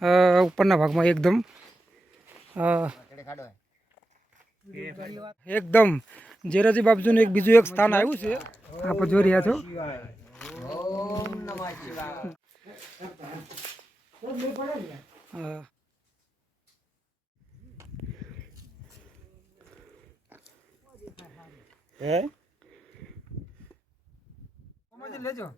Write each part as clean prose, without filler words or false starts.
ઉપરના ભાગમાં એકદમ ઝેરાજી બાપજીનું એક બીજું એક સ્થાન આવ્યું છે, આપ જોઈ રહ્યા છો. લેજો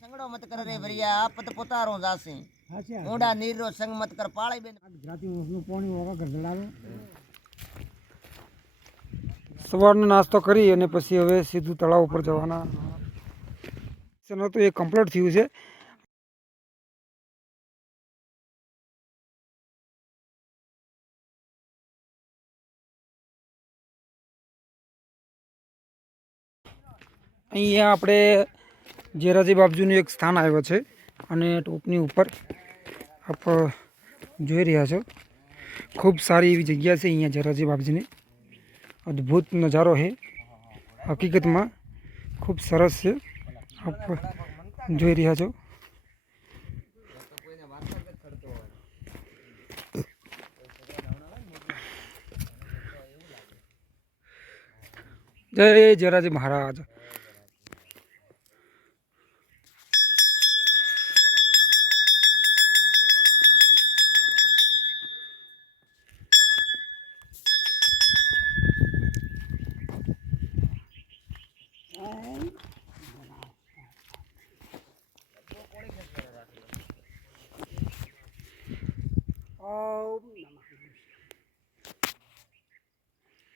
સંગડો મત કર રે ભરિયા આપ તો પોતારો જાસે ઊંડા નીરનો સંગ મત કર પાળી બેન ગુજરાતી નું પાણી ઓગા ગરદડાવે. સવારનો નાસ્તો કરી અને પછી હવે સીધું તળાવ ઉપર જવાના તો એ કમ્પ્લીટ થયું છે. અહીંયા આપણે ઝેરાજી બાપજીનું એક સ્થાન આવ્યો છે અને ટોપની ઉપર આપ જોઈ રહ્યા છો. ખૂબ સારી એવી જગ્યા છે અહીંયા ઝેરાજી બાપજીની. અદ્ભુત નજારો છે, હકીકતમાં ખૂબ સરસ છે. આપ જોઈ રહ્યા છો. જય ઝેરાજી મહારાજ.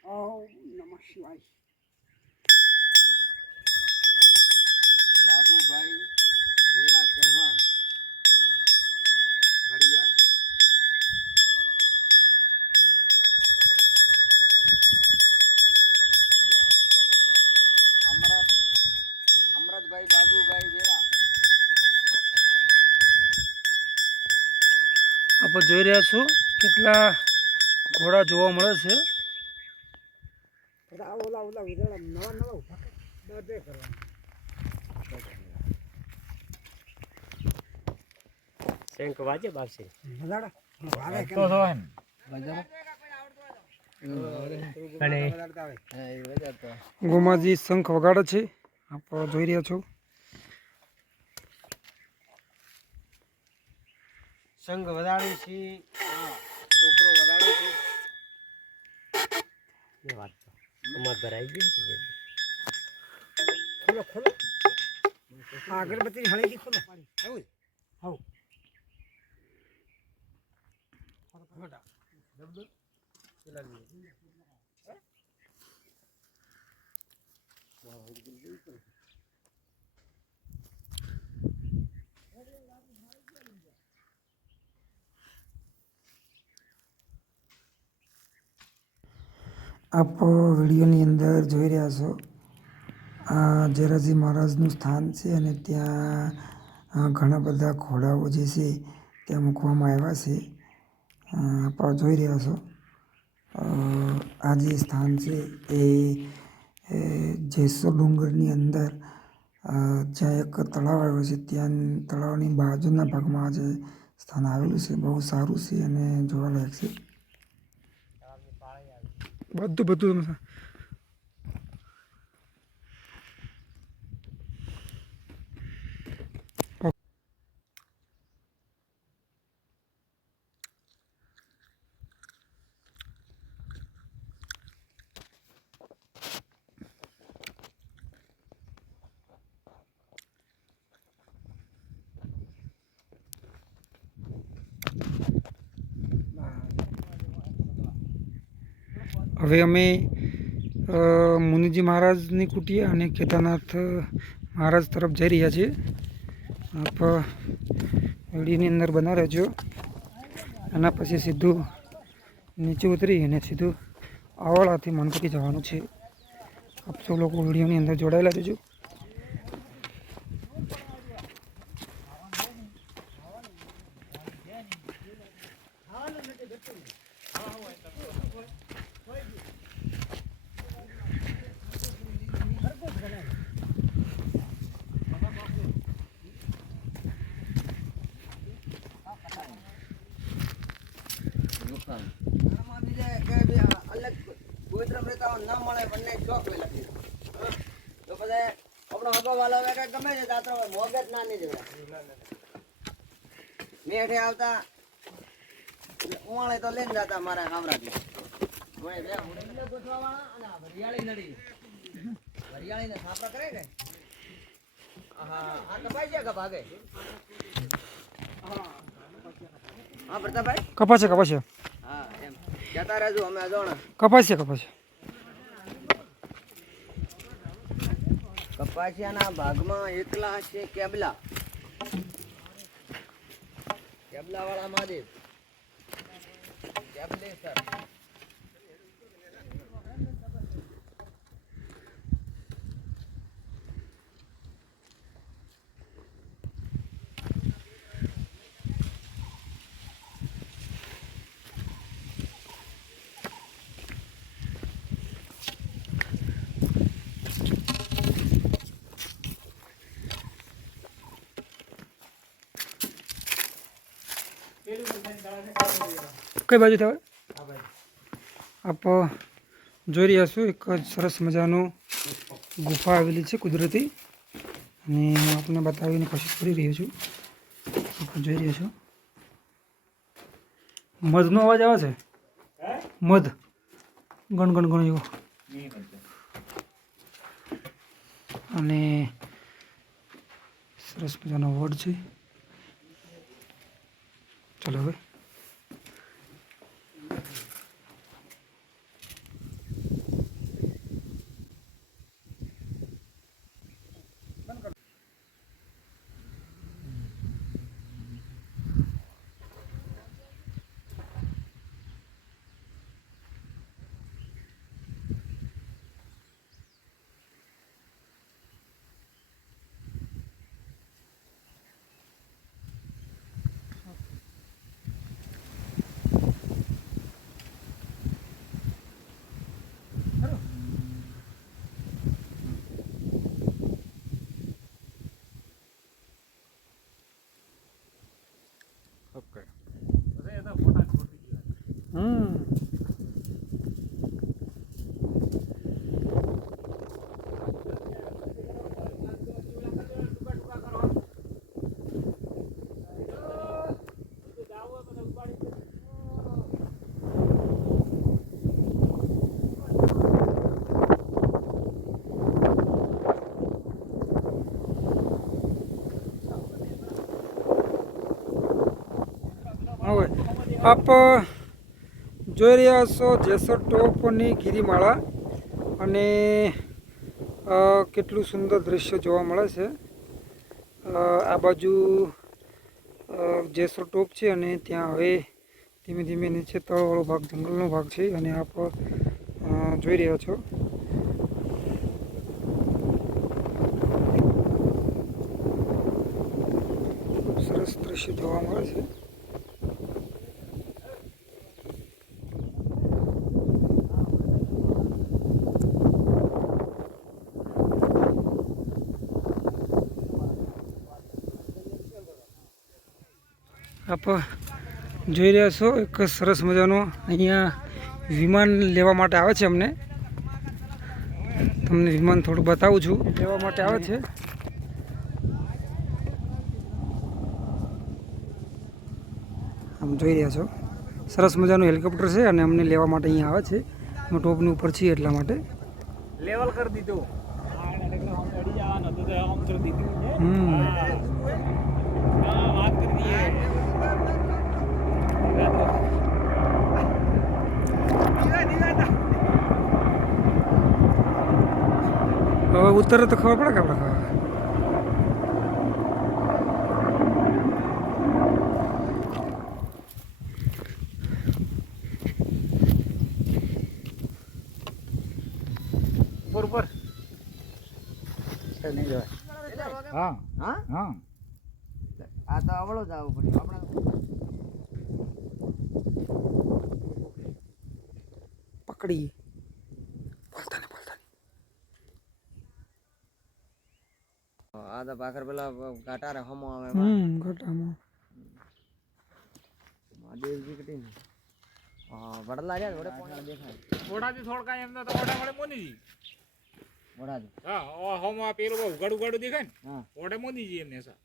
ઓમ નમઃ શિવાય. બાબુભાઈ વેરા ચૌહાણ ઘડિયા અમરતભાઈ બાબુભાઈ વેરા. આપ જોઈ રહ્યા છો કેટલા ઘોડા જોવા મળે છે. ઓલા ઓલા નવા નવા બધે કરવા શંખ વાજે બાપસી મજાડા વારે તો તો એમ ગોમાજી શંખ વગાડે છે, આપ જોઈ રહ્યા છો. શંખ વધારે છે, છોકરો વધારે છે. એ વાત તો અમાર ભરાઈ ગઈ. ખોલો ખોલો અગરબત્તી હળીથી ખોલો. આવું આવું આપ વિડીયોની અંદર જોઈ રહ્યા છો આ ઝેરાજી મહારાજનું સ્થાન છે અને ત્યાં ઘણા બધા ઘોડાઓ જે છે ત્યાં મૂકવામાં આવ્યા છે. આપ જોઈ રહ્યા છો આ જે સ્થાન છે એ જેસર ડુંગરની અંદર જ્યાં એક તળાવ આવ્યો છે ત્યાં તળાવની બાજુના ભાગમાં આ જે સ્થાન આવેલું છે બહુ સારું છે અને જોવાલાયક છે. બધું હવે અમે મુનિજી મહારાજની કુટિયા અને કેદારનાથ મહારાજ તરફ જઈ રહ્યા છીએ. આપ વિડીયોની અંદર બના રહેજો. એના પછી સીધું નીચે ઉતરી અને સીધું આવળાથી મનકટી જવાનું છે. આપ સૌ લોકો વિડીયોની અંદર જોડાયેલા રહેજો. આમાં બીજે કે બે અલગ ગોત્રમ રહેતા હોય ના મળે બંને શોખ હોય લખી તો પછી આપણો હગો વાલો હવે કઈ ગમે છે તાત્રો મોગજ ના નહીં જવે મેઠે આવતા ઉવાળે તો લઈને જતા મારા ખાવરાથી ઓય બે મુંડલે ગોઠવા વાળા અને આ વરિયાળી નડી વરિયાળીને સાપરા કરે કે હા આ કપાઈ છે કે ભાગે હા પ્રતાપભાઈ કપાસ છે કપાસ છે હા એમ જતા રહેજો અમે અજોણા કપાસ છે કપાસ છે કપાસિયાના ભાગમાં એકલા છે કેબલા કેબલા વાળા મહાદેવ કેબલેસર કઈ બાજુ થવાય આપ જોઈ રહ્યા છો એક સરસ મજાનું ગુફા આવેલી છે કુદરતી અને હું આપને બતાવીને કોશિશ કરી રહ્યો છું આપ જોઈ રહ્યા છો મધનો અવાજ આવે છે મધ ગણ ગણ ગણ એવો અને સરસ મજાનો વડ છે ચલો હવે હવે આપ જોઈ રહ્યા છો જેસર ટોપની ગિરિમાળા અને કેટલું સુંદર દૃશ્ય જોવા મળે છે આ બાજુ જેસર ટોપ છે અને ત્યાં હવે ધીમે ધીમે નીચે તળવાળો ભાગ જંગલનો ભાગ છે અને આપ જોઈ રહ્યા છો ખૂબ સરસ દૃશ્ય જોવા મળે છે આપ જોઈ રહ્યા છો એક સરસ મજાનો અહીંયા વિમાન લેવા માટે આવે છે અમને તમને વિમાન થોડું બતાવું છું લેવા માટે આવે છે આમ જોઈ રહ્યા છો સરસ મજાનું હેલિકોપ્ટર છે અને અમને લેવા માટે અહીંયા આવે છે અમે ટોપની ઉપર છીએ એટલા માટે લેવલ કરી દીધું વાત કરી દઈએ હવે ઉતરે તો ખબર પડે કે આપણે ઉપર ઉપર નહીં જવાય હા હા હા આ તો આવડો જ આવવું પડે આપણે પકડી બોલતા ને બોલતા આ તો પાખર પેલા કાંટારે હમો આવે ઘટામાં મહાદેવજી કટી ને વડલા રહ્યા વડે પોણા દેખાય થોડાથી થોડકા એમ તો ઓડા મળે મોદીજી વડાથી હા હોમાં પેલું ઉગાડ ઉગાડું દેખાય ને હા ઓડે મોદીજી એમને સા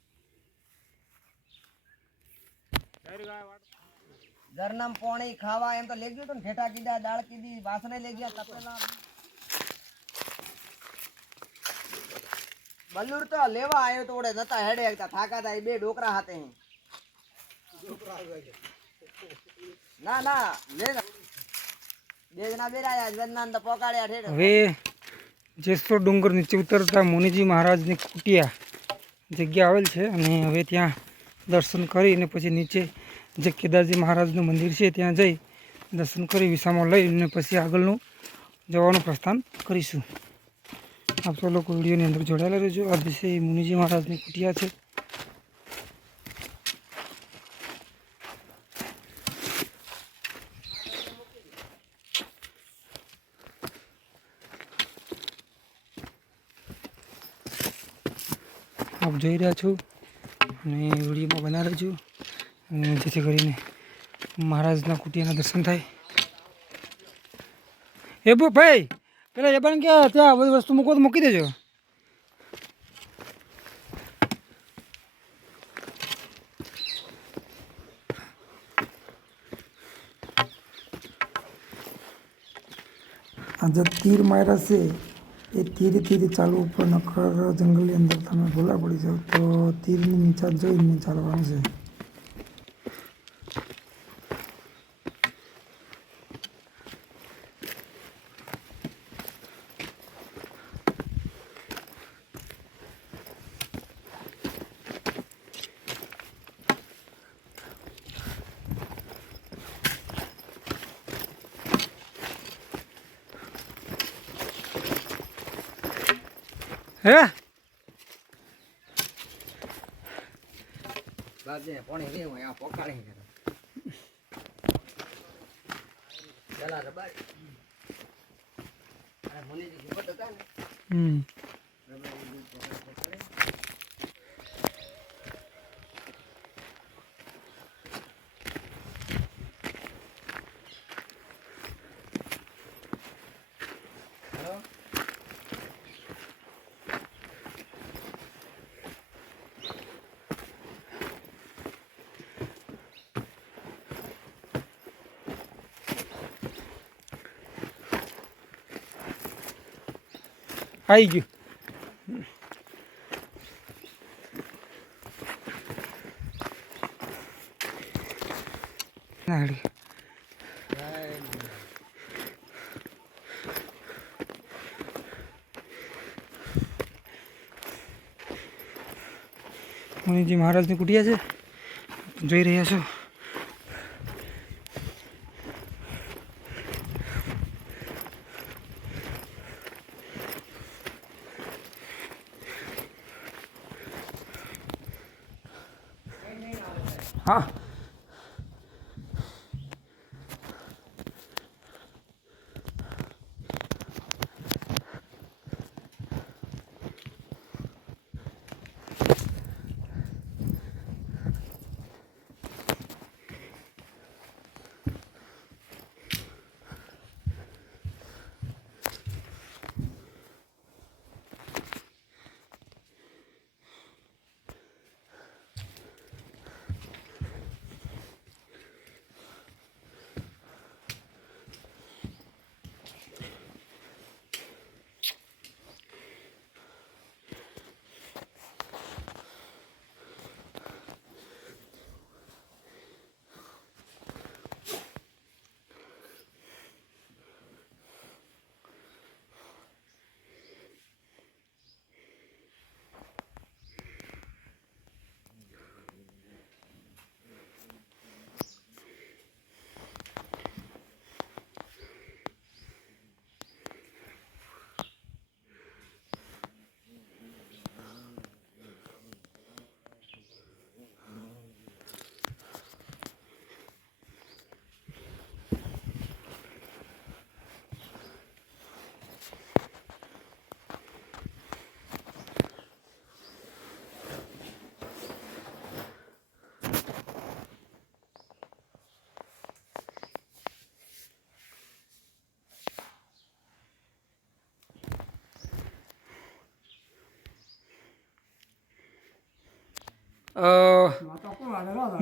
ઘરનામ પોણી ખાવા એમ તો લઈ ગયો તો ને ઠેઠા કીધા દાળ કીધી વાસણે લઈ ગયા તપેલા બલ્લુર તો લેવા આવ્યો તો ઓડે નતા હેડે એકતા થાકાતા એ બે ડોકરા હાથે ના ના લે બે જણા બેરાયા ઘરના તો પોકાડ્યા ઠેઠ હવે જેસરો ડુંગર નીચે ઉતરતા મુનિજી મહારાજની કુટિયા જગ્યા આવેલ છે અને હવે ત્યાં દર્શન કરીને પછી નીચે જે કેદારજી મહારાજનું મંદિર છે ત્યાં જઈ દર્શન કરી વિસામો લઈને પછી આગળનું જવાનું પ્રસ્થાન કરીશું. આપ સૌ લોકો વિડીયોની અંદર જોડાયેલા રહેજો. આ દિવસે મુનિજી મહારાજની કુટિયા છે. આપ જોઈ રહ્યા છો અને વિડીયોમાં બના રહેજો અને જેથી કરીને મહારાજના કુટિયાના દર્શન થાય. એ ભાઈ પેલા એ પણ કે ત્યાં બધી વસ્તુ મૂકો તો મૂકી દેજો. આ જે તીર માર્યા છે એ ધીરે ચાલુ ઉપર નખર જંગલની અંદર તમે ભૂલા પડી જાઓ તો તીરની નીચે જોઈને ચાલવાનું છે. હે બાજે પોણી રે હું આ પોકાડે ચલા રબારી અરે મુનિજી ગીપટ હતા ને આવી ગયું. મુનિજી મહારાજની કુટિયા છે, જોઈ રહ્યા છો. હા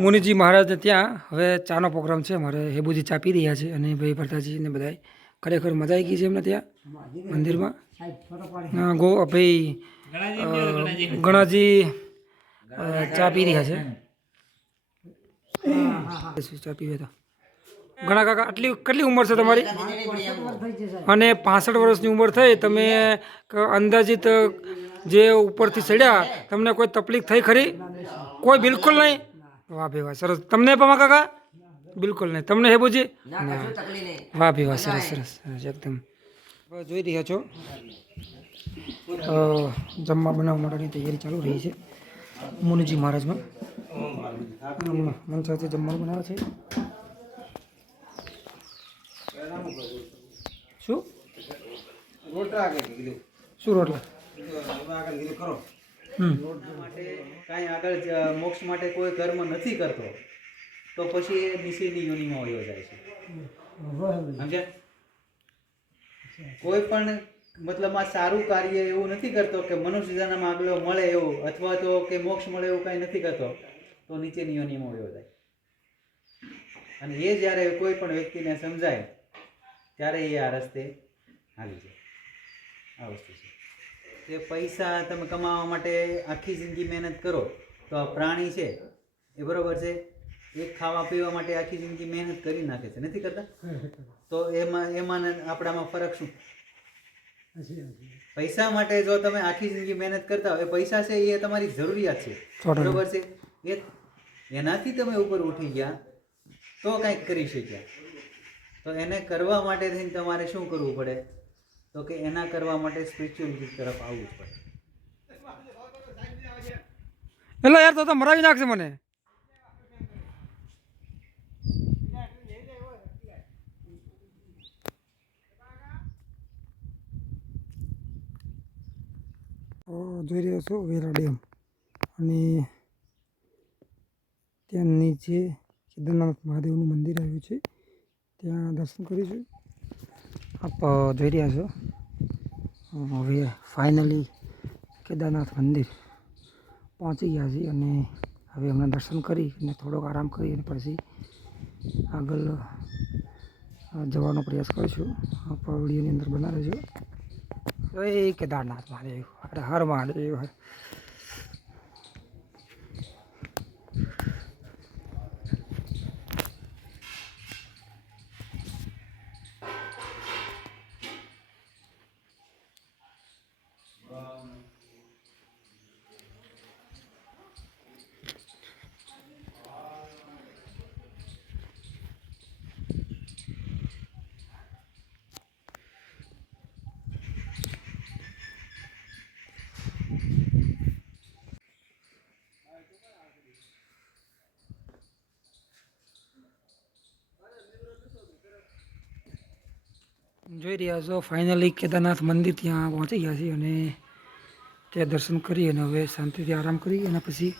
મુનિજી મહારાજને ત્યાં હવે ચાનો પ્રોગ્રામ છે. અમારે હેબુજી ચા પી રહ્યા છે અને ભાઈ ભરતાજી ને બધા ખરેખર મજા આવી ગઈ છે એમને ત્યાં મંદિરમાં. ભાઈ ગણાજી ચા પી રહ્યા છે. ચા પીવે તો ઘણા કાકા આટલી કેટલી ઉંમર છે તમારી? અને 65 વર્ષની ઉંમર થઈ. તમે અંદાજિત જે ઉપરથી ચડ્યા તમને કોઈ તકલીફ થઈ ખરી? કોઈ બિલકુલ નહીં. વાહ ભાઈ વાહ, સરસ. તમને પમા કાકા? બિલકુલ નહીં. તમને હેબુજી? વાહ ભાઈ વાહ, સરસ સરસ એકદમ. જોઈ રહ્યા છો જમવા બનાવવા માટેની તૈયારી ચાલુ રહી છે મુનિજી મહારાજમાં. મન સાથે જમવાનું બનાવે છે. શું શું રોટલા? માટે કાંઈ આગળ મોક્ષ માટે કોઈ કર્મ નથી કરતો તો પછી એ નીચેની યોનિમાં વયો જાય છે. સમજ્યા? કોઈ પણ મતલબમાં સારું કાર્ય એવું નથી કરતો કે મનુષ્ય જન્મ આગલો મળે એવું, અથવા તો કે મોક્ષ મળે એવું કાંઈ નથી કરતો તો નીચેની યોનિમાં વયો જાય. અને એ જ્યારે કોઈ પણ વ્યક્તિને સમજાય ત્યારે એ આ રસ્તે હાલી જાય. આ વસ્તુ છે કે પૈસા તમે કમાવા માટે આખી જિંદગી મહેનત કરો તો આ પ્રાણી છે એ બરોબર છે, એ ખાવા પીવા માટે આખી જિંદગી મહેનત કરી નાખે છે, નથી કરતા? તો એમાં આપણામાં ફરક શું? પૈસા માટે જો તમે આખી જિંદગી મહેનત કરતા હોય, એ પૈસા છે એ તમારી જરૂરિયાત છે, બરોબર છે, એનાથી તમે ઉપર ઉઠી ગયા તો કંઈક કરી શક્યા. તો એને કરવા માટે થઈને તમારે શું કરવું પડે? તો કે એના કરવા માટે સ્પિરિચ્યુઅલિટી તરફ આવવું જ પડે. એટલે યાર તો મરાવી નાખશે મને. જોઈ રહ્યો છો વેરા ડેમ અને ત્યાં નીચે કેદારનાથ મહાદેવનું મંદિર આવ્યું છે. ત્યાં દર્શન કરીશું. આપ જોઈ રહ્યા છો હવે ફાઇનલી કેદારનાથ મંદિર પહોંચી ગયા છીએ અને હવે હમણાં દર્શન કરી અને થોડોક આરામ કરી અને પછી આગળ જવાનો પ્રયાસ કરીશું. આપ વિડીયોની અંદર બનાવે છો. જય કેદારનાથ મહાદેવ, હર હર મહાદેવ. જોઈ રહ્યા છો ફાઇનલી કેદારનાથ મંદિર ત્યાં પહોંચી ગયા છીએ અને ત્યાં દર્શન કરી અને હવે શાંતિથી આરામ કરી અને પછી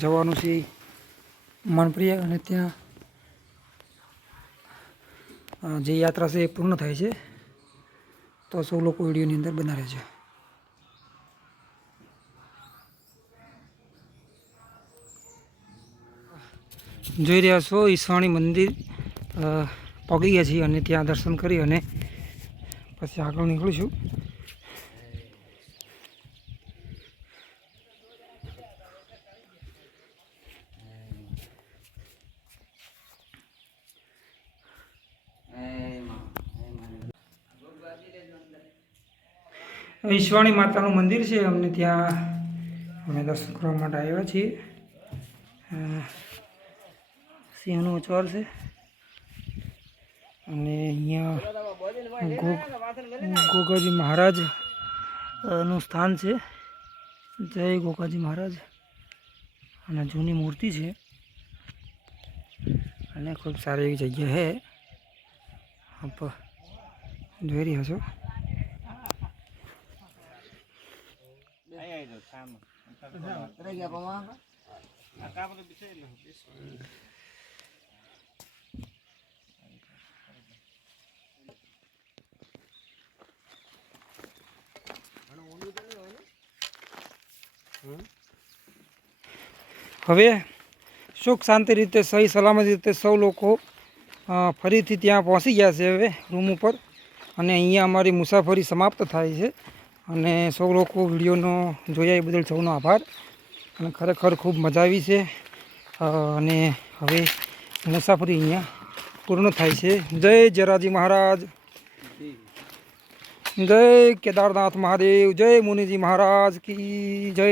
જવાનું છે મનપ્રિય. અને ત્યાં જે યાત્રા છે એ પૂર્ણ થાય છે. તો સૌ લોકો વિડીયોની અંદર બનાવે છે. જોઈ રહ્યા છો ઈસવાણી મંદિર પહોંચી ગયા છીએ અને ત્યાં દર્શન કરી અને પછી આગળ નીકળીશું. ઈશ્વાણી માતાનું મંદિર છે. અમને ત્યાં અમે દર્શન કરવા માટે આવ્યા છીએ. સિંહનું અચવાર છે અને અહીંયા ગોગાજી મહારાજ નું સ્થાન છે. જય ગોગાજી મહારાજ. અને જૂની મૂર્તિ છે અને ખૂબ સારી એવી જગ્યા છે. આપ જોઈ રહ્યા છો. હવે સુખ શાંતિ રીતે સહી સલામત રીતે સૌ લોકો ફરીથી ત્યાં પહોંચી ગયા છે હવે રૂમ ઉપર, અને અહીંયા અમારી મુસાફરી સમાપ્ત થાય છે. અને સૌ લોકો વિડીયોનો જોયા એ બદલ સૌનો આભાર, અને ખરેખર ખૂબ મજા આવી છે. અને હવે મુસાફરી અહીંયા પૂર્ણ થાય છે. જય જરાજી મહારાજ, જય કેદારનાથ મહાદેવ, જય મુનિજી મહારાજ કી જય.